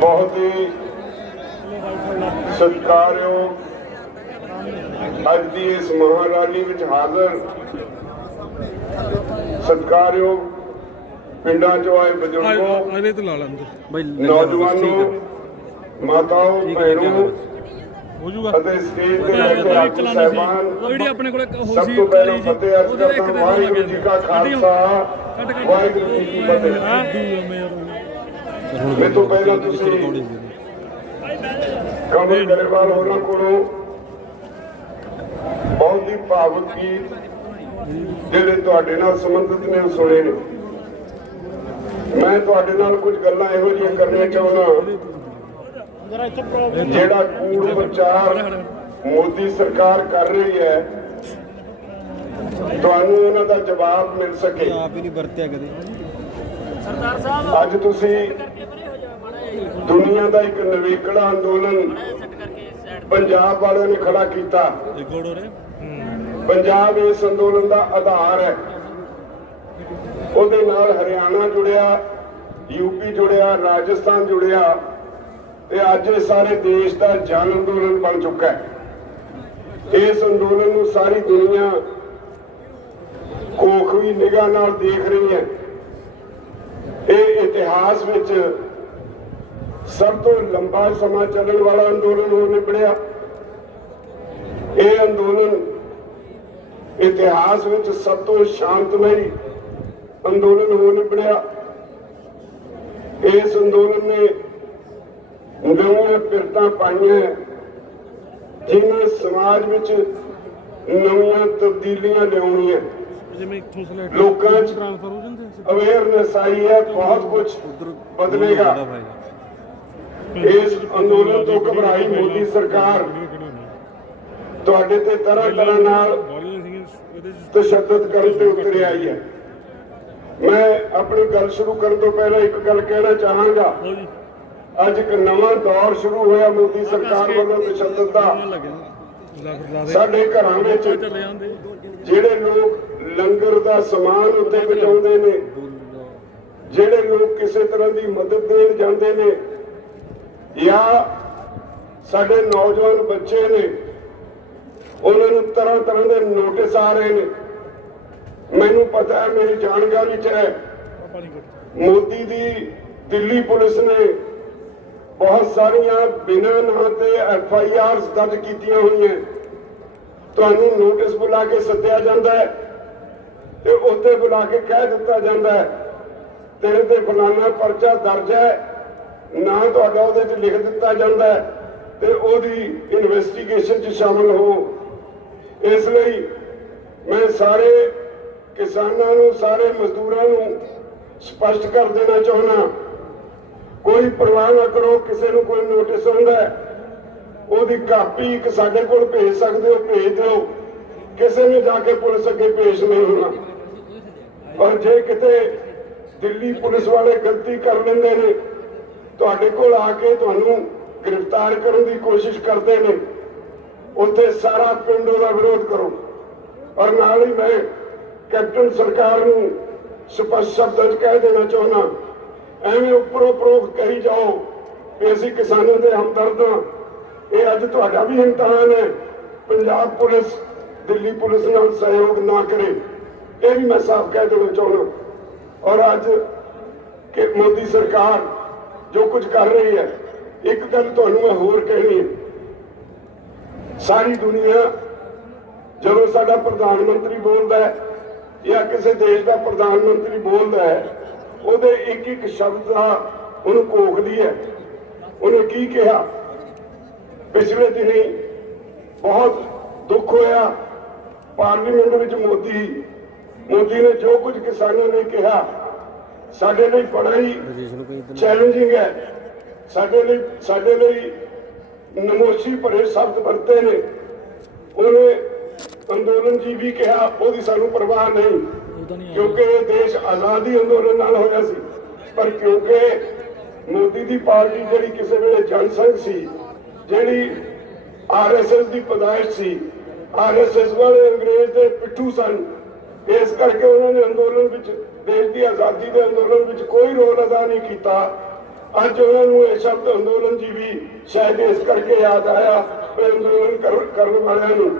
बहुत ही सत्कारयोग अज की इस महारैली में हाजिर सत्कारयोग पिंडा चो आए बजुर्गों, नौजवानों, माताओं, बहनों स्टेज के आगू साहबान, सब तो पहले फतेह अर्ज करता हूं। वाहिगुरू जी का खालसा, वाहिगुरू जी की फतेह। मैं तो पहला कमल गरेवाल होना को बहुत ही भावुक गीत जिहड़े तुहाडे नाल संबंधित ने सुने ने। मैं तुहाडे नाल कुछ गल्लां इहो जिहियां करना चाहुंदा जिहड़ा कूड़ प्रचार मोदी सरकार कर रही है, तुहानूं उन्हां दा जवाब मिल सके। अज तुसीं दुनिया का एक नवेकड़ा अंदोलन पंजाब वाले ने खड़ा किया। पंजाब इस अंदोलन का आधार है। उहदे नाल हरियाणा जुड़िया, यूपी जुड़िया, राजस्थान जुड़िया ते अज सारे देश का जन अंदोलन बन चुका है। इस अंदोलन को सारी दुनिया खोखवी निगाह नाल देख रही है। ये इतिहास विच सब तो लंबा समा चलने वाला अंदोलन हो निबड़िया। यह अंदोलन इतिहास में सब तो शांतमई अंदोलन हो निबड़िया। इस अंदोलन ने नवीं पिरतां पाईयां जिन्हें समाज में नवीं तब्दीलियां लियाउणियां, लोकां च अवेयरनेस आई है, बहुत कुछ बदलेगा। इस अंदोलन तो घबराई मोदी सरकार तुहाडे ते तरह तरह नाल तशद्दद करन ते उतरे आई है। मैं अपनी गल शुरू करने तो पहले एक गल कहना चाहांगा। अज एक नवां दौर शुरू होया मोदी सरकार वालों तशद्दद दा। साडे घरां विच जिहड़े लोग लंगर दा समान उत्ते पहुंचाउंदे ने, जिहड़े लोग किसी तरह की मदद देण जांदे ने, या साडे नौजवान बच्चे ने, उन्होंने तरह तरह के नोटिस आ रहे हैं। मैनू पता है, मेरी जानकारी च है, मोदी दी दिल्ली पुलिस ने बहुत सारिया बिना नां ते FIR दर्ज कीतियां हुई हैं। तुहानूं नोटिस बुला के सद्दिया जाता है ते उत्ते बुला के कह दिता जाता है तेरे ते फलाना पर्चा दर्ज है, ना तुहाडा उहदे च लिख दिता जाता है ते ओहदी इन्वेस्टिगेशन च शामिल हो। इसलिए मैं सारे किसानों नूं, सारे मजदूरों नूं स्पष्ट कर देना चाहना, कोई परवाह ना करो। किसी नूं कोई नोटिस आउंदा है, ओहदी कापी एक साडे कोल भेज सकदे हो, भेज दो। किसी ने जाके पुलिस अगे पेश नहीं होना। और जे किते दिल्ली पुलिस वाले गलती कर लेंदे ने, तुहाडे कोल आके तुहानूं गिरफ्तार करने की कोशिश करते हैं, उत्थे सारा पिंड का विरोध करो। और नाल ही मैं कैप्टन सरकार नूं स्पष्ट शब्द कह देना चाहना, एवें उपरों उपरोक्त कही जाओ कि असीं किसानों के हमदर्द हां। ये अज तुहाडा भी इम्तिहान है। पंजाब पुलिस दिल्ली पुलिस नाल सहयोग ना करे, ये भी मैं साफ कह देना चाहना। और अज कि मोदी सरकार जो कुछ कर रही है, एक गल तुहानूं मैं होर कहनी है। सारी दुनिया जदों साडा प्रधानमंत्री बोलता है या किसी देश का प्रधानमंत्री बोलता है, उहदे एक एक शब्द का उन्हें घोखदी है। उन्हें की कहा, पिछले दिनी बहुत दुख होया पार्लीमेंट में मोदी ने जो कुछ किसानों ने कहा साडे लिए बड़ा ही चैलेंजिंग है। साडे लिए नमोशी भरे शब्द वरते ने। उन्हें अंदोलन जी भी कहा, उसकी सानू परवाह नहीं, क्योंकि ये देश आजादी अंदोलन नाल होया सी। पर क्योंकि मोदी दी पार्टी जिहड़ी किसी वेले जनसंघ सी, जिहड़ी RSS की पैदाइश सी, RSS वाले अंग्रेज के पिट्ठू सन, इस करके उन्होंने अंदोलन विच देश की आजादी के अंदोलन विच कोई रोल अदा नहीं किया। ਅੱਜ ਉਹਨਾਂ ਨੂੰ ਇਹ ਸ਼ਬਦ ਅੰਦੋਲਨ ਜੀ ਵੀ ਸ਼ਾਇਦ ਇਸ ਕਰਕੇ ਯਾਦ ਆਇਆ ਕਿ ਅੰਦੋਲਨ ਕਰਨ ਵਾਲਿਆਂ ਨੂੰ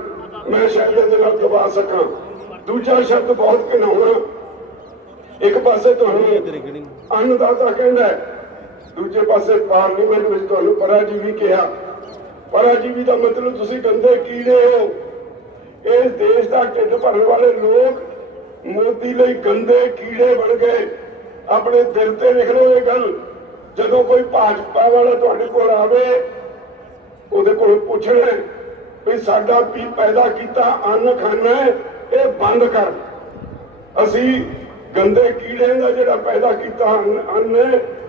ਮੈਂ ਸ਼ਾਇਦ ਇਹਦੇ ਨਾਲ ਦਬਾ ਸਕਾਂ। ਦੂਜਾ ਸ਼ਬਦ ਬਹੁਤ ਘਿਨਾਉਣਾ, ਇੱਕ ਪਾਸੇ ਤੁਹਾਨੂੰ ਅੰਨਦਾਤਾ ਕਹਿੰਦਾ ਹੈ, ਦੂਜੇ ਪਾਸੇ ਪਾਰਲੀਮੈਂਟ ਵਿੱਚ ਤੁਹਾਨੂੰ ਪਰਾਜੀਵੀ ਕਿਹਾ। ਪਰਾਜੀਵੀ ਦਾ ਮਤਲਬ ਤੁਸੀਂ ਗੰਦੇ ਕੀੜੇ ਹੋ। ਇਸ ਦੇਸ਼ ਦਾ ਢਿੱਡ ਭਰਨ ਵਾਲੇ ਲੋਕ ਮੋਦੀ ਲਈ ਗੰਦੇ ਕੀੜੇ ਬਣ ਗਏ। ਆਪਣੇ ਦਿਲ ਤੇ ਲਿਖ ਲਓ ਇਹ ਗੱਲ। ਜਦੋਂ ਕੋਈ ਭਾਜਪਾ ਵਾਲਾ ਤੁਹਾਡੇ ਕੋਲ ਆਵੇ, ਉਹਦੇ ਕੋਲ ਪੁੱਛਣਾ ਵੀ ਸਾਡਾ ਵੀ ਪੈਦਾ ਕੀਤਾ ਅੰਨ ਖਾਣਾ ਇਹ ਬੰਦ ਕਰ। ਅਸੀਂ ਗੰਦੇ ਕੀੜੇ ਦਾ ਜਿਹੜਾ ਪੈਦਾ ਕੀਤਾ ਅੰਨ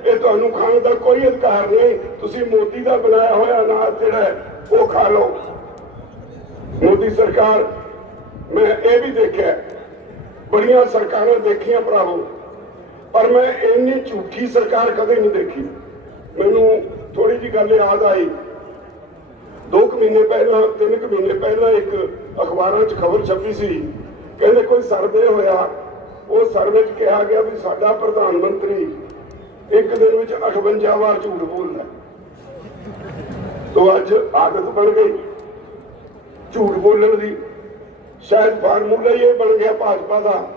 ਇਹ ਤੁਹਾਨੂੰ ਖਾਣ ਦਾ ਕੋਈ ਅਧਿਕਾਰ ਨਹੀਂ। ਤੁਸੀਂ ਮੋਦੀ ਦਾ ਬਣਾਇਆ ਹੋਇਆ ਅਨਾਜ ਜਿਹੜਾ ਉਹ ਖਾ ਲਓ। ਮੋਦੀ ਸਰਕਾਰ, ਮੈਂ ਇਹ ਵੀ ਦੇਖਿਆ, ਬੜੀਆਂ ਸਰਕਾਰਾਂ ਦੇਖੀਆਂ ਭਰਾਵੋ, ਪਰ ਮੈਂ ਇੰਨੀ ਝੂਠੀ ਸਰਕਾਰ ਕਦੇ ਨਹੀਂ ਦੇਖੀ। ਮੈਨੂੰ ਥੋੜੀ ਜਿਹੀ ਗੱਲ ਯਾਦ ਆਈ, 2 ਮਹੀਨੇ ਪਹਿਲਾਂ 3 ਮਹੀਨੇ ਪਹਿਲਾਂ ਇੱਕ ਅਖਬਾਰਾਂ 'ਚ ਖਬਰ ਛਪੀ ਸੀ, ਕਹਿੰਦੇ ਕੋਈ ਸਰਵੇ ਹੋਇਆ, ਉਹ ਸਰਵੇ 'ਚ ਕਿਹਾ ਗਿਆ ਵੀ ਸਾਡਾ ਪ੍ਰਧਾਨ ਮੰਤਰੀ ਇੱਕ ਦਿਨ ਵਿੱਚ 58 ਵਾਰ ਝੂਠ ਬੋਲਦਾ। ਤੋਂ ਅੱਜ ਆਦਤ ਬਣ ਗਈ ਝੂਠ ਬੋਲਣ ਦੀ। ਸ਼ਾਇਦ ਫਾਰਮੂਲਾ ਹੀ ਇਹ ਬਣ ਗਿਆ ਭਾਜਪਾ ਦਾ,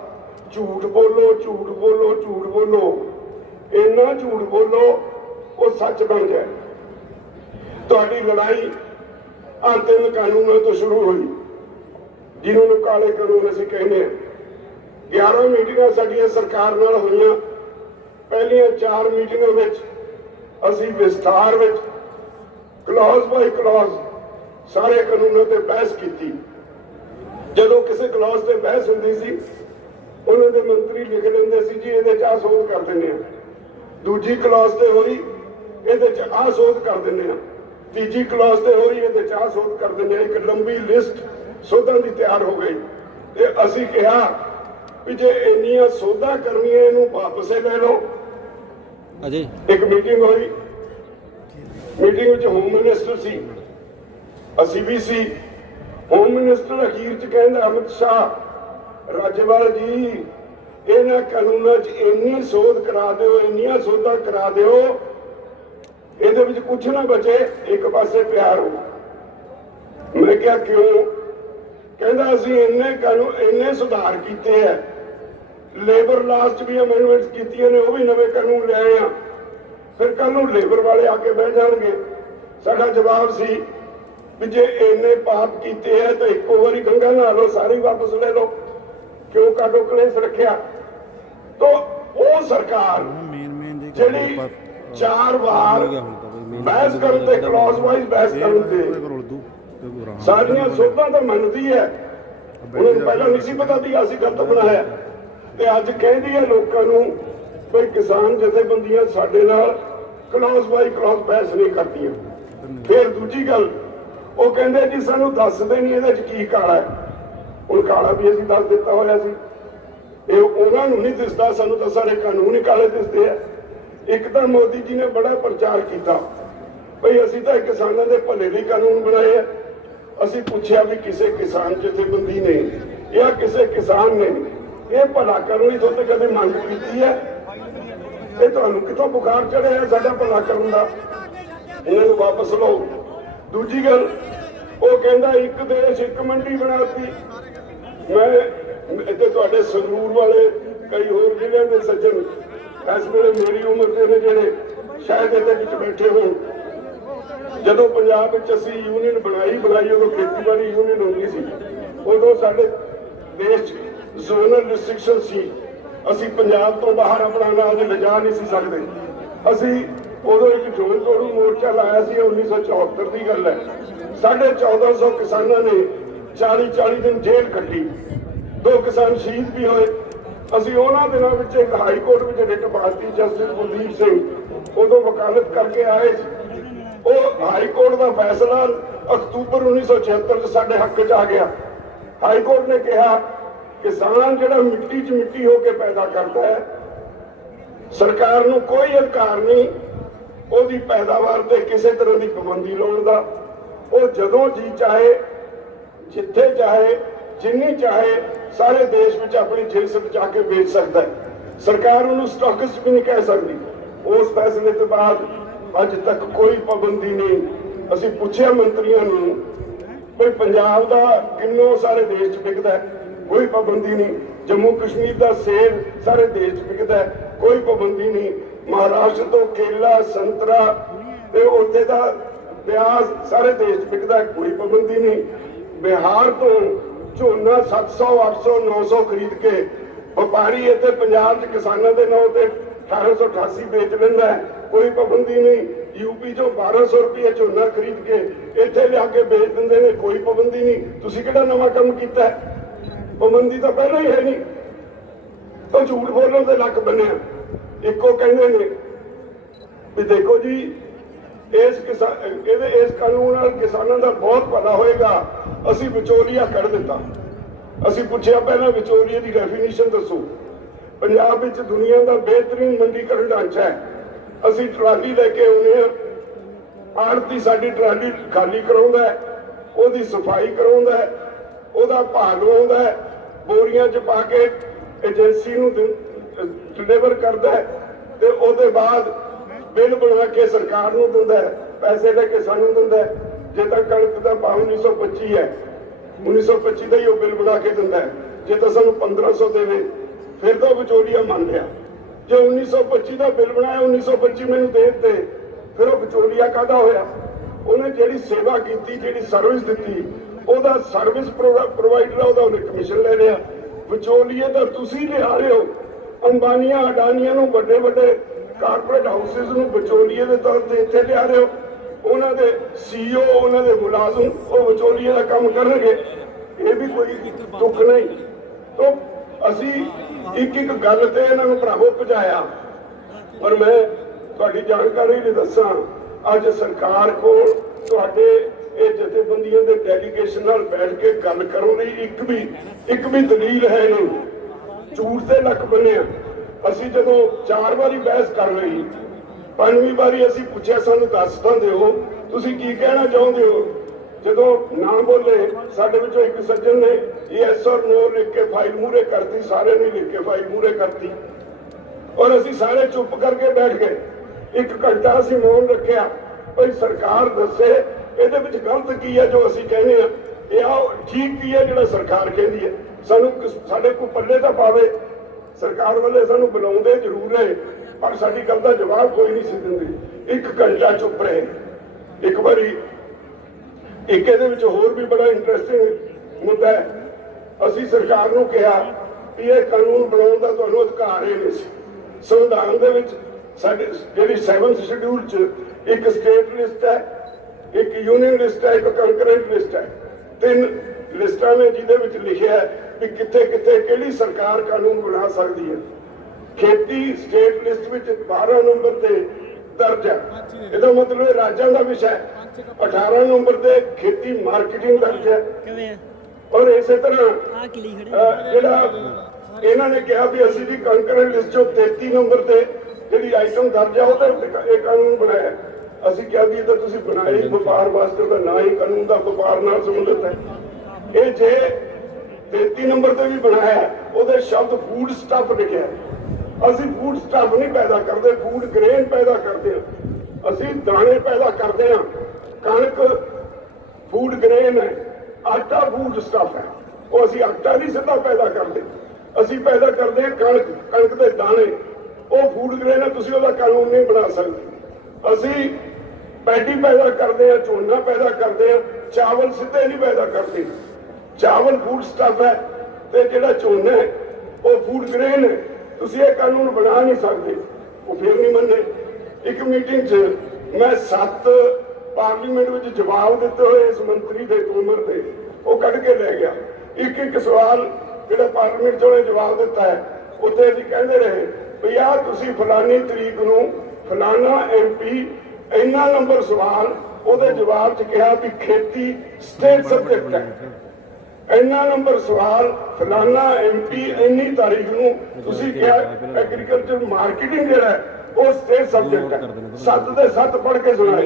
ਝੂਠ ਬੋਲੋ, ਝੂਠ ਬੋਲੋ, ਝੂਠ ਬੋਲੋ। ਇੰਨਾ ਝੂਠ ਬੋਲੋ ਉਹ ਸੱਚ ਬਣ ਜਾਏ। ਤੁਹਾਡੀ ਲੜਾਈ ਆ 3 ਕਾਨੂੰਨਾਂ ਤੋਂ ਸ਼ੁਰੂ ਹੋਈ, ਜਿਨ੍ਹਾਂ ਨੂੰ ਕਾਲੇ ਕਾਨੂੰਨ ਅਸੀਂ ਕਹਿੰਦੇ ਹਾਂ। 11 ਮੀਟਿੰਗਾਂ ਸਾਡੀਆਂ ਸਰਕਾਰ ਨਾਲ ਹੋਈਆਂ। ਪਹਿਲੀਆਂ 4 ਮੀਟਿੰਗਾਂ ਵਿੱਚ ਅਸੀਂ ਵਿਸਥਾਰ ਵਿੱਚ ਕਲੌਜ਼ ਬਾਈ ਕਲੌਜ਼ ਸਾਰੇ ਕਾਨੂੰਨਾਂ ਤੇ ਬਹਿਸ ਕੀਤੀ। ਜਦੋਂ ਕਿਸੇ ਕਲੌਜ਼ ਤੇ ਬਹਿਸ ਹੁੰਦੀ ਸੀ, ਉਹਨਾਂ ਦੇ ਮੰਤਰੀ ਲਿਖ ਲੈਂਦੇ ਸੀ ਜੀ ਇਹਦੇ 'ਚ ਆਹ ਸੋਧ ਕਰ ਦਿੰਦੇ ਆ। ਦੂਜੀ ਕਲੌਜ਼ ਤੇ ਹੋਈ, ਇਹਦੇ 'ਚ ਆਹ ਸੋਧ ਕਰ ਦਿੰਦੇ ਆ। ਤੀਜੀ ਕਲੌਜ਼ ਤੇ ਹੋਈ, ਇਹਦੇ 'ਚ ਆਹ ਸੋਧ ਕਰ ਦਿੰਦੇ ਆ। ਇੱਕ ਲੰਬੀ ਲਿਸਟ ਸੋਧਾਂ ਦੀ ਤਿਆਰ ਹੋ ਗਈ ਤੇ ਅਸੀਂ ਕਿਹਾ ਵੀ ਜੇ ਇੰਨੀਆਂ ਸੋਧਾਂ ਕਰਨੀਆਂ ਇਹਨੂੰ ਵਾਪਸ ਲੈ ਲਓ। ਅਜੇ ਇੱਕ ਮੀਟਿੰਗ ਹੋਈ, ਮੀਟਿੰਗ ਵਿੱਚ ਹੋਮ ਮਿਨਿਸਟਰ ਸੀ, ਅਸੀਂ ਵੀ ਸੀ। ਹੋਮ ਮਿਨਿਸਟਰ ਅਖੀਰ 'ਚ ਕਹਿੰਦਾ ਅਮਿਤ ਸ਼ਾਹ ਰਾਜੇਵਾਲ ਜੀ ਇਹਨਾਂ ਕਾਨੂੰਨਾਂ 'ਚ ਇੰਨੀ ਸੋਧ ਕਰਾ ਦਿਓ, ਇੰਨੀਆਂ ਸੋਧਾਂ ਕਰਾ ਦਿਓ, ਇਹਦੇ ਵਿੱਚ ਕੁਛ ਨਾ ਬਚੇ, ਇੱਕ ਪਾਸੇ ਪਿਆਰ ਹੋ। ਮੈਂ ਕਿਹਾ ਕਿਉਂ? ਕਹਿੰਦਾ ਅਸੀਂ ਇੰਨੇ ਕਾਨੂੰਨ ਇੰਨੇ ਸੁਧਾਰ ਕੀਤੇ ਹੈ, ਲੇਬਰ ਲਾਸ 'ਚ ਵੀ ਅਮੈਂਡਮੈਂਟਸ ਕੀਤੀਆਂ ਨੇ, ਉਹ ਵੀ ਨਵੇਂ ਕਾਨੂੰਨ ਲਿਆਏ ਆ। ਫਿਰ ਕੱਲ ਨੂੰ ਲੇਬਰ ਵਾਲੇ ਆ ਕੇ ਬਹਿ ਜਾਣਗੇ। ਸਾਡਾ ਜਵਾਬ ਸੀ ਵੀ ਜੇ ਇੰਨੇ ਪਾਪ ਕੀਤੇ ਹੈ ਤਾਂ ਇੱਕੋ ਵਾਰੀ ਗੰਗਾ ਨਹਾ ਲਓ, ਸਾਰੀ ਵਾਪਸ ਲੈ ਲਓ, ਕਿਉਂ ਕਾਟੋ ਕਲੇਸ਼ ਰੱਖਿਆ? ਤਾਂ ਉਹ ਸਰਕਾਰ ਜਿਹੜੀ 4 ਵਾਰ ਬਹਿਸ ਕਰਨ ਤੇ ਕਲੌਜ਼ ਵਾਈਜ਼ ਬਹਿਸ ਕਰਨ ਤੇ ਸਾਰੀਆਂ ਸੋਧਾਂ ਤਾਂ ਮੰਨਦੀ ਹੈ, ਉਹਨਾਂ ਨੂੰ ਪਹਿਲਾਂ ਨਹੀਂ ਸੀ ਪਤਾ ਵੀ ਅਸੀਂ ਗਲਤ ਬਣਾਇਆ, ਤੇ ਅੱਜ ਕਹਿੰਦੀ ਹੈ ਲੋਕਾਂ ਨੂੰ ਕੋਈ ਕਿਸਾਨ ਜਥੇਬੰਦੀਆਂ ਸਾਡੇ ਨਾਲ ਕਲੌਜ਼ ਬਾਈ ਕਲੌਜ਼ ਬਹਿਸ ਨਹੀਂ ਕਰਦੀਆਂ। ਫਿਰ ਦੂਜੀ ਗੱਲ, ਉਹ ਕਹਿੰਦੇ ਜੀ ਸਾਨੂੰ ਦੱਸਦੇ ਨਹੀਂ ਇਹਦੇ 'ਚ ਕੀ ਕਾਲਾ ਹੈ। ਹੁਣ ਕਾਲਾ ਵੀ ਅਸੀਂ ਦੱਸ ਦਿੱਤਾ ਹੋਇਆ ਸੀ, ਇਹ ਉਹਨਾਂ ਨੂੰ ਨਹੀਂ ਦਿਸਦਾ, ਸਾਨੂੰ ਤਾਂ ਸਾਡੇ ਕਾਨੂੰਨ ਹੀ ਕਾਲੇ ਦਿਸਦੇ ਆ। ਇੱਕ ਤਾਂ ਮੋਦੀ ਜੀ ਨੇ ਬੜਾ ਪ੍ਰਚਾਰ ਕੀਤਾ ਭਈ ਅਸੀਂ ਤਾਂ ਕਿਸਾਨਾਂ ਦੇ ਭਲੇ ਲਈ ਕਾਨੂੰਨ ਬਣਾਏ ਆ। ਅਸੀਂ ਪੁੱਛਿਆ ਵੀ ਕਿਸੇ ਕਿਸਾਨ ਜਥੇਬੰਦੀ ਨੇ ਜਾਂ ਕਿਸੇ ਕਿਸਾਨ ਨੇ ਇਹ ਭਲਾ ਕਰਨ ਲਈ ਤੁਹਾਡੇ ਕਦੇ ਮੰਗ ਕੀਤੀ ਹੈ? ਇਹ ਤੁਹਾਨੂੰ ਕਿੱਥੋਂ ਬੁਖਾਰ ਚੜਿਆ ਸਾਡਾ ਭਲਾ ਕਰਨ ਦਾ? ਇਹਨਾਂ ਨੂੰ ਵਾਪਸ ਲਓ। ਦੂਜੀ ਗੱਲ, ਉਹ ਕਹਿੰਦਾ ਇੱਕ ਦੇਸ਼ ਇੱਕ ਮੰਡੀ ਬਣਾਤੀ। ਮੈਂ ਇੱਥੇ ਤੁਹਾਡੇ ਸੰਗਰੂਰ ਵਾਲੇ ਕਈ ਹੋਰ ਜ਼ਿਲ੍ਹਿਆਂ ਦੇ ਸੱਜਣ ਇਸ ਵੇਲੇ ਮੇਰੀ ਉਮਰ ਦੇ ਨੇ ਜਿਹੜੇ ਸ਼ਾਇਦ ਇਹਦੇ ਵਿੱਚ ਬੈਠੇ ਹੋਣ। ਜਦੋਂ ਪੰਜਾਬ ਵਿੱਚ ਅਸੀਂ ਯੂਨੀਅਨ ਬਣਾਈ ਉਦੋਂ ਖੇਤੀਬਾੜੀ ਯੂਨੀਅਨ ਹੁੰਦੀ ਸੀ। ਉਦੋਂ ਸਾਡੇ ਦੇਸ਼ 'ਚ ਜ਼ੋਨਲ ਰਿਸਟ੍ਰਿਕਸ਼ਨ ਸੀ, ਅਸੀਂ ਪੰਜਾਬ ਤੋਂ ਬਾਹਰ ਆਪਣਾ ਅਨਾਜ ਲਿਜਾ ਨਹੀਂ ਸੀ ਸਕਦੇ। ਅਸੀਂ ਉਦੋਂ ਇੱਕ ਜ਼ੋਨ ਤੋੜੂ ਮੋਰਚਾ ਲਾਇਆ ਸੀ, 1974 ਦੀ ਗੱਲ ਹੈ। 1450 ਕਿਸਾਨਾਂ ਨੇ 40 ਦਿਨ ਜੇਲ੍ਹ ਕੱਟੀ, 2 ਕਿਸਾਨ ਸ਼ਹੀਦ ਵੀ ਹੋਏ। ਅਸੀਂ ਉਹਨਾਂ ਦਿਨਾਂ ਵਿੱਚ ਇੱਕ ਹਾਈ ਕੋਰਟ ਵਿੱਚ ਰਿਟ ਪਾਤੀ, ਜਸਟਿਸ ਕੁਲਦੀਪ ਸਿੰਘ ਉਦੋਂ ਵਕਾਲਤ ਕਰਕੇ ਆਏ ਸੀ। ਉਹ ਹਾਈ ਕੋਰਟ ਦਾ ਫੈਸਲਾ ਅਕਤੂਬਰ 1976 'ਚ ਸਾਡੇ ਹੱਕ 'ਚ ਆ ਗਿਆ। ਹਾਈ ਕੋਰਟ ਨੇ ਕਿਹਾ ਕਿਸਾਨ ਜਿਹੜਾ ਮਿੱਟੀ 'ਚ ਮਿੱਟੀ ਹੋ ਕੇ ਪੈਦਾ ਕਰਦਾ ਹੈ, ਸਰਕਾਰ ਨੂੰ ਕੋਈ ਅਧਿਕਾਰ ਨਹੀਂ ਉਹਦੀ ਪੈਦਾਵਾਰ ਤੇ ਕਿਸੇ ਤਰ੍ਹਾਂ ਦੀ ਪਾਬੰਦੀ ਲਾਉਣ ਦਾ। ਉਹ ਜਦੋਂ ਜੀ ਚਾਹੇ, ਜਿੱਥੇ ਚਾਹੇ, ਜਿੰਨੀ ਚਾਹੇ ਸਾਰੇ ਦੇਸ਼ ਵਿੱਚ ਆਪਣੀ ਜਿਣਸ ਬਚਾ ਕੇ ਵੇਚ ਸਕਦਾ ਹੈ। ਸਰਕਾਰ ਉਹਨੂੰ ਸਟਾਕਿਸਟ ਵੀ ਨਹੀਂ ਕਹਿ ਸਕਦੀ। उस फैसले के बाद अज तक कोई पाबंदी नहीं। असीं पुछिया मंत्रियों नूं भाई पंजाब का किन्नों सारे देश च विकदा है, कोई पाबंदी नहीं। जम्मू कश्मीर का सेब सारे देश च विकदा है, कोई पाबंदी नहीं। महाराष्ट्र तो केला संतरा ते उत्थे दा प्याज सारे देश च विकदा है, कोई पाबंदी नहीं। बिहार तो झोना 700 800 900 खरीद के व्यापारी इत्थे पंजाब च किसानां दे नाम ते 1888 बेच लैंदा है, कोई पाबंदी नहीं। यूपी चो 1200 रुपये झोना खरीद के इत्थे लिया के बेच दिंदे ने, कोई पाबंदी नहीं। तुसीं किहड़ा नवां काम कीता है? पाबंदी तो पहले ही है नहीं। तो झूठ बोलण दे लक बनिया इको कहंदे ने भी देखो जी इस कानून नाल किसानां दा बहुत भला होएगा, असीं विचोलिया कढ़ दिता। असीं पुछिया पहला विचोलिए की डेफिनेशन दसो। पंजाब विच दुनिया का बेहतरीन मंडीकरण ढांचा है। असीं ट्राली लैके आउंदे हां, आड़ती साडी ट्राली खाली कराउंदा है, ओहदी सफाई कराउंदा है, ओहदा भाव लवाउंदा है, बोरियां च पा के एजेंसी नूं डिलीवर करदा है ते ओहदे बाद बिल बना के सरकार नूं दिंदा है, पैसे लेके सानूं दिंदा है। जे तक कणक दा भाव 1925 है, 1925 का ही वो बिल बना के दिंदा है। जे तो सानूं 1500 देवे फिर तो विचोलिया मान लिया। जो 1925 का बिल बनाया 1925 मैनूं दे दिते, फिर वो विचोलिया काहदा होया? उन्हें जिहड़ी सेवा कीती, जिहड़ी सर्विस दित्ती, ਉਹਦਾ सर्विस प्रोवाइडर ਉਹਦਾ ਉਹਨੇ कमीशन ले लिया। विचोलिए तो तुसीं लिया रहे हो। अंबानिया अडानिया नूं वड्डे वड्डे कारपोरेट हाउसिस नूं विचोलिए के तौर पर इत्थे लिया रहे हो। उन्हां दे CEO उन्हां दे मुलाजम वो विचोलिए का काम करनगे, ये भी कोई दुख नहीं। तो असीं एक एक गल ते इन्हां नूं भरावो पहुंचाया। और मैं तुहाडी जानकारी लई दस्सां, अज सरकार कोल तुहाडे ਇਹ ਜਥੇਬੰਦੀਆਂ ਦੇ ਡੈਲੀਗੇਸ਼ਨ ਨਾਲ ਬੈਠ ਕੇ ਗੱਲ ਕਰਨ ਲਈ ਇੱਕ ਵੀ ਦਲੀਲ ਹੈ ਨਹੀਂ। ਝੂਠ ਤੇ ਲੱਕ ਬੰਨਿਆ। ਅਸੀਂ ਜਦੋਂ 4 ਵਾਰੀ ਬਹਿਸ ਕਰ ਲਈ, 5ਵੀਂ ਵਾਰੀ ਅਸੀਂ ਪੁੱਛਿਆ ਸਾਨੂੰ ਦੱਸ ਤਾਂ ਦਿਓ ਤੁਸੀਂ ਕੀ ਕਹਿਣਾ ਚਾਹੁੰਦੇ ਹੋ। ਜਦੋਂ ਨਾ ਬੋਲੇ ਸਾਡੇ ਵਿੱਚੋਂ ਇੱਕ ਸੱਜਣ ਨੇ ਯੈਸ ਔਰ ਨੋ ਲਿਖ ਕੇ ਫਾਈਲ ਮੂਹਰੇ ਕਰਤੀ, ਸਾਰੇ ਨੇ ਲਿਖ ਕੇ ਫਾਈਲ ਮੂਹਰੇ ਕਰਤੀ ਔਰ ਅਸੀਂ ਸਾਰੇ ਚੁੱਪ ਕਰਕੇ ਬੈਠ ਗਏ। 1 ਘੰਟਾ ਅਸੀਂ ਮੌਨ ਰੱਖਿਆ ਭਈ ਸਰਕਾਰ ਦੱਸੇ ਇਹਦੇ ਵਿੱਚ ਗਲਤ ਕੀ ਹੈ ਜੋ ਅਸੀਂ ਕਹਿੰਦੇ ਆ, ਇਹ ਆ ਠੀਕ ਕੀ ਹੈ ਜਿਹੜਾ ਸਰਕਾਰ ਕਹਿੰਦੀ ਹੈ। ਸਾਨੂੰ ਸਾਡੇ ਕੋਲ ਪੱਲੇ ਤਾਂ ਪਾਵੇ। ਸਰਕਾਰ ਵਾਲੇ ਸਾਨੂੰ ਬੁਲਾਉਂਦੇ ਜ਼ਰੂਰ ਹੈ ਪਰ ਸਾਡੀ ਗੱਲ ਦਾ ਜਵਾਬ ਕੋਈ ਨਹੀਂ ਸੀ ਦਿੰਦੇ। 1 ਘੰਟਾ ਚੁੱਪ ਰਹੇ। ਇੱਕ ਵਾਰੀ ਇੱਕ ਇਹਦੇ ਵਿੱਚ ਹੋਰ ਵੀ ਬੜਾ ਇੰਟਰਸਟਿੰਗ ਮੁੱਦਾ ਹੈ। ਅਸੀਂ ਸਰਕਾਰ ਨੂੰ ਕਿਹਾ ਵੀ ਇਹ ਕਾਨੂੰਨ ਬਣਾਉਣ ਦਾ ਤੁਹਾਨੂੰ ਅਧਿਕਾਰ ਹੀ ਨਹੀਂ ਸੀ। ਸੰਵਿਧਾਨ ਦੇ ਵਿੱਚ ਸਾਡੇ ਜਿਹੜੀ 7th ਸ਼ਡਿਊਲ 'ਚ ਇੱਕ ਸਟੇਟ ਲਿਸਟ ਹੈ, एक यूनियन लिस्ट है, एक कंकरेंट लिस्ट है। 3 लिस्टां ने जिहदे विच लिखिया है कि किथे किथे किहड़ी सरकार कानून बना सकती है। खेती स्टेट लिस्ट विच 12 नंबर ते दर्ज है। इसदा मतलब राज्यां दा विषय है। 18 नंबर ते खेती मार्केटिंग दर्ज है। और इस तरह जिहड़ा इन्हां ने कहा भी असीं भी कंकरेंट लिस्ट चों 33 नंबर ते जिहड़ी आइटम दर्ज है ਉਹਦੇ ਇਹ ਕਾਨੂੰਨ ਬਣਾਇਆ। ਅਸੀਂ ਕਿਹਾ ਵੀ ਇਹ ਤਾਂ ਤੁਸੀਂ ਬਣਾਏ ਹੀ ਵਪਾਰ ਵਾਸਤੇ, ਤਾਂ ਨਾ ਹੀ ਕਾਨੂੰਨ ਦਾ ਵਪਾਰ ਨਾਲ ਸੰਬੰਧਿਤ ਹੈ। ਇਹ ਜੇ 33 ਨੰਬਰ ਤੇ ਵੀ ਬਣਾਇਆ ਉਹਦੇ ਸ਼ਬਦ ਫੂਡ ਸਟਫ ਲਿਖਿਆ। ਅਸੀਂ ਫੂਡ ਸਟਫ ਨਹੀਂ ਪੈਦਾ ਕਰਦੇ, ਫੂਡ ਗ੍ਰੇਨ ਪੈਦਾ ਕਰਦੇ ਹਾਂ। ਅਸੀਂ ਦਾਣੇ ਪੈਦਾ ਕਰਦੇ ਹਾਂ। ਕਣਕ ਫੂਡ ਗ੍ਰੇਨ ਹੈ, ਆਟਾ ਫੂਡ ਸਟਫ ਹੈ। ਉਹ ਅਸੀਂ ਆਟਾ ਨਹੀਂ ਸਿੱਧਾ ਪੈਦਾ ਕਰਦੇ, ਅਸੀਂ ਪੈਦਾ ਕਰਦੇ ਹਾਂ ਕਣਕ ਦੇ ਦਾਣੇ। ਉਹ ਫੂਡ ਗ੍ਰੇਨ ਹੈ, ਤੁਸੀਂ ਉਹਦਾ ਕਾਨੂੰਨ ਨਹੀਂ ਬਣਾ ਸਕਦੇ। ਅਸੀਂ पैडी पैदा करते हैं, झोना पैदा करते हैं, चावल सीधे नहीं पैदा करते। चावल फूड स्टफ है तो जो झोना है वो फूड ग्रेन है। तुम ये कानून बना नहीं सकते। वो फिर नहीं मने। एक मीटिंग च मैं 7 पार्लीमेंट में जवाब दिते हुए इस मंत्री के तोमर से वो कढ़ के ले गया। एक सवाल जो पार्लीमेंट च उन्हें जवाब दिता है उत्थे असीं कहते रहे भी आ तुसीं फलानी तरीक नूं फलाना MP इन्ना नंबर सवाल ਉਹਦੇ जवाब च कहा भी खेती स्टेट सब्जेक्ट है। इन्ना नंबर सवाल फलाना MP इन्नी तारीख नूं तुसीं कहा एग्रीकल्चर मार्केटिंग जिहड़ा वो स्टेट सब्जेक्ट है। 7 ਦੇ 7 पढ़ के सुनाए।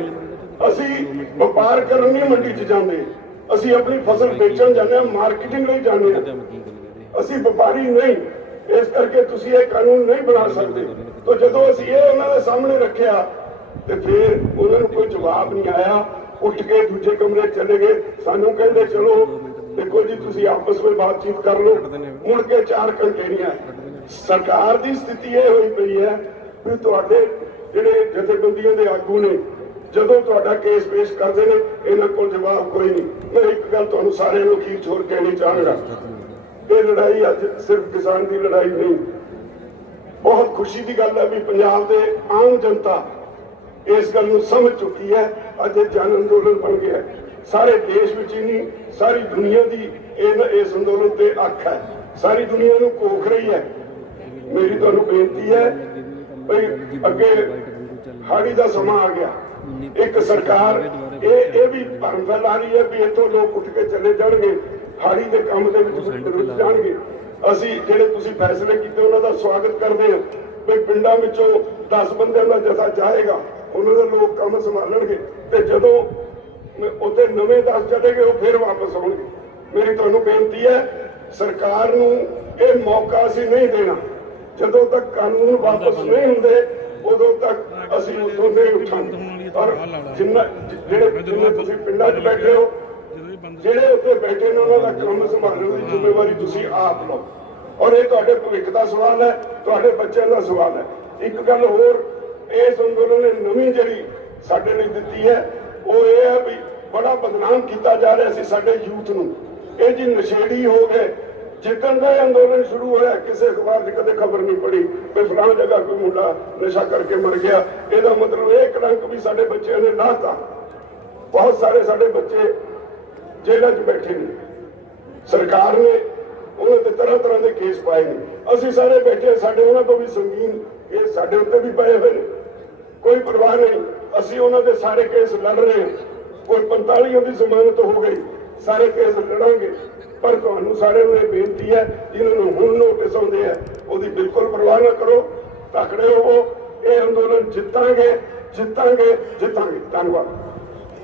असीं व्यापार करन नहीं मंडी च जांदे, असीं अपनी फसल बेचण जांदे, मार्केटिंग लई जांदे हां। असीं व्यापारी नहीं। इस करके तुसीं ये कानून नहीं बना सकते। तो जदों असीं ये उन्हां दे सामने ਰੱਖਿਆ ਤੇ ਫਿਰ ਉਹਨਾਂ ਨੂੰ ਕੋਈ ਜਵਾਬ ਨਹੀਂ ਆਇਆ। ਉੱਠ ਕੇ ਦੂਜੇ ਕਮਰੇ ਚਲੇ ਗਏ। ਸਾਨੂੰ ਕਹਿੰਦੇ ਚਲੋ ਦੇਖੋ ਜੀ ਤੁਸੀਂ ਆਪਸ ਵਿੱਚ ਬਾਤਚੀਤ ਕਰ ਲਓ। ਮੁੜ ਕੇ 4 ਘੰਟੇ ਨਹੀਂ ਆਏ। ਸਰਕਾਰ ਦੀ ਸਥਿਤੀ ਇਹ ਹੋਈ ਪਈ ਹੈ ਵੀ ਤੁਹਾਡੇ ਜਿਹੜੇ ਜਥੇਬੰਦੀਆਂ ਦੇ ਆਗੂ ਨੇ ਜਦੋਂ ਤੁਹਾਡਾ ਕੇਸ ਪੇਸ਼ ਕਰਦੇ ਨੇ ਇਹਨਾਂ ਕੋਲ ਜਵਾਬ ਕੋਈ ਨਹੀਂ। ਮੈਂ ਇੱਕ ਗੱਲ ਤੁਹਾਨੂੰ ਸਾਰਿਆਂ ਨੂੰ ਅਖੀਰ ਛੋੜ ਕਹਿਣੀ ਚਾਹਾਂਗਾ, ਇਹ ਲੜਾਈ ਅੱਜ ਸਿਰਫ ਕਿਸਾਨ ਦੀ ਲੜਾਈ ਨਹੀਂ। ਬਹੁਤ ਖੁਸ਼ੀ ਦੀ ਗੱਲ ਹੈ ਵੀ ਪੰਜਾਬ ਦੇ ਆਮ ਜਨਤਾ ਇਸ ਗੱਲ ਨੂੰ ਸਮਝ ਚੁੱਕੀ ਹੈ। ਅੱਜ ਇਹ ਜਨ ਅੰਦੋਲਨ ਬਣ ਗਿਆ। ਸਾਰੇ ਦੇਸ਼ ਵਿੱਚ ਹੀ ਨਹੀਂ, ਸਾਰੀ ਦੁਨੀਆ ਦੀ ਇਸ ਅੰਦੋਲਨ ਤੇ ਅੱਖ ਹੈ। ਸਾਰੀ ਦੁਨੀਆ ਨੂੰ ਕੋਖ ਰਹੀ ਹੈ। ਮੇਰੀ ਤੁਹਾਨੂੰ ਬੇਨਤੀ ਹੈ ਭਈ ਅੱਗੇ ਹਾੜੀ ਦਾ ਸਮਾਂ ਆ ਗਿਆ। ਇੱਕ ਸਰਕਾਰ ਇਹ ਵੀ ਭਰਮ ਫੈਲਾ ਰਹੀ ਹੈ ਵੀ ਇੱਥੋਂ ਲੋਕ ਉੱਠ ਕੇ ਚਲੇ ਜਾਣਗੇ, ਹਾੜੀ ਦੇ ਕੰਮ ਦੇ ਵਿੱਚ ਰੁੱਝ ਜਾਣਗੇ। ਅਸੀਂ ਜਿਹੜੇ ਤੁਸੀਂ ਫੈਸਲੇ ਕੀਤੇ ਉਹਨਾਂ ਦਾ ਸਵਾਗਤ ਕਰਦੇ ਹਾਂ। ਵੀ ਪਿੰਡਾਂ ਵਿੱਚੋਂ 10 ਬੰਦਿਆਂ ਦਾ ਜਥਾ ਜਾਏਗਾ, ਉਹਨਾਂ ਦੇ ਲੋਕ ਕੰਮ ਸੰਭਾਲਣਗੇ ਤੇ ਜਦੋਂ ਉੱਥੇ ਨਵੇਂ 10 ਚਲੇ ਗਏ ਉਹ ਫਿਰ ਵਾਪਸ ਆਉਣਗੇ। ਮੇਰੀ ਤੁਹਾਨੂੰ ਬੇਨਤੀ ਹੈ ਸਰਕਾਰ ਨੂੰ ਇਹ ਮੌਕਾ ਅਸੀਂ ਨਹੀਂ ਦੇਣਾ। ਜਦੋਂ ਤੱਕ ਕਾਨੂੰਨ ਵਾਪਸ ਨਹੀਂ ਹੁੰਦੇ ਉਦੋਂ ਤੱਕ ਅਸੀਂ ਉੱਥੋਂ ਨਹੀਂ ਉੱਠਾਂਗੇ। ਔਰ ਜਿਹੜੇ ਤੁਸੀਂ ਪਿੰਡਾਂ 'ਚ ਬੈਠੇ ਹੋ, ਜਿਹੜੇ ਉੱਥੇ ਬੈਠੇ ਨੇ ਉਹਨਾਂ ਦਾ ਕੰਮ ਸੰਭਾਲਣ ਦੀ ਜ਼ਿੰਮੇਵਾਰੀ ਤੁਸੀਂ ਆਪ ਲਓ। ਔਰ ਇਹ ਤੁਹਾਡੇ ਭਵਿੱਖ ਦਾ ਸਵਾਲ ਹੈ, ਤੁਹਾਡੇ ਬੱਚਿਆਂ ਦਾ ਸਵਾਲ ਹੈ। ਇੱਕ ਗੱਲ ਹੋਰ ਇਸ ਅੰਦੋਲਨ ਨੇ ਨਵੀਂ ਜਿਹੜੀ ਸਾਡੇ ਲਈ ਦਿੱਤੀ ਹੈ ਉਹ ਇਹ ਹੈ ਵੀ ਬੜਾ ਬਦਨਾਮ ਕੀਤਾ ਜਾ ਰਿਹਾ ਸੀ ਸਾਡੇ ਯੂਥ ਨੂੰ। ਇਹ ਜੀ ਨਸ਼ੇੜੀ ਹੋ ਗਏ। ਜਿੱਦਣ ਦਾ ਅੰਦੋਲਨ ਸ਼ੁਰੂ ਹੋਇਆ ਕਿਸੇ ਅਖਬਾਰ 'ਚ ਕਦੇ ਖਬਰ ਨਹੀਂ ਪੜੀ ਵੀ ਫਲਾਣੀ ਜਗ੍ਹਾ ਕੋਈ ਮੁੰਡਾ ਨਸ਼ਾ ਕਰਕੇ ਮਰ ਗਿਆ। ਇਹਦਾ ਮਤਲਬ ਇਹ ਕਲੰਕ ਵੀ ਸਾਡੇ ਬੱਚਿਆਂ ਨੇ ਲਾਤਾ। ਬਹੁਤ ਸਾਰੇ ਸਾਡੇ ਬੱਚੇ ਜੇਲ੍ਹਾਂ 'ਚ ਬੈਠੇ ਨੇ। ਸਰਕਾਰ ਨੇ ਉਹਨਾਂ ਤੇ ਤਰ੍ਹਾਂ ਤਰ੍ਹਾਂ ਦੇ ਕੇਸ ਪਾਏ ਨੇ। ਅਸੀਂ ਸਾਰੇ ਬੈਠੇ, ਸਾਡੇ ਉਹਨਾਂ ਤੋਂ ਵੀ ਸੰਗੀਨ ਕੇਸ ਸਾਡੇ ਉੱਤੇ ਵੀ ਪਏ ਹੋਏ ਨੇ। ਕੋਈ ਪਰਵਾਹ ਨਹੀਂ, ਅਸੀਂ ਉਹਨਾਂ ਦੇ ਸਾਰੇ ਕੇਸ ਲੜ ਰਹੇ ਹਾਂ। ਕੋਈ 45 ਦੀ ਜ਼ਮਾਨਤ ਹੋ ਗਈ, ਸਾਰੇ ਕੇਸ ਲੜਾਂਗੇ। ਪਰ ਤੁਹਾਨੂੰ ਸਾਰਿਆਂ ਨੂੰ ਇਹ ਬੇਨਤੀ ਹੈ ਜਿਹਨਾਂ ਨੂੰ ਹੁਣ ਨੋਟਿਸ ਆਉਂਦੇ ਆ ਉਹਦੀ ਬਿਲਕੁਲ ਪਰਵਾਹ ਨਾ ਕਰੋ, ਤਕੜੇ ਹੋਵੋ। ਇਹ ਅੰਦੋਲਨ ਜਿੱਤਾਂਗੇ, ਜਿੱਤਾਂਗੇ, ਜਿੱਤਾਂਗੇ। ਧੰਨਵਾਦ।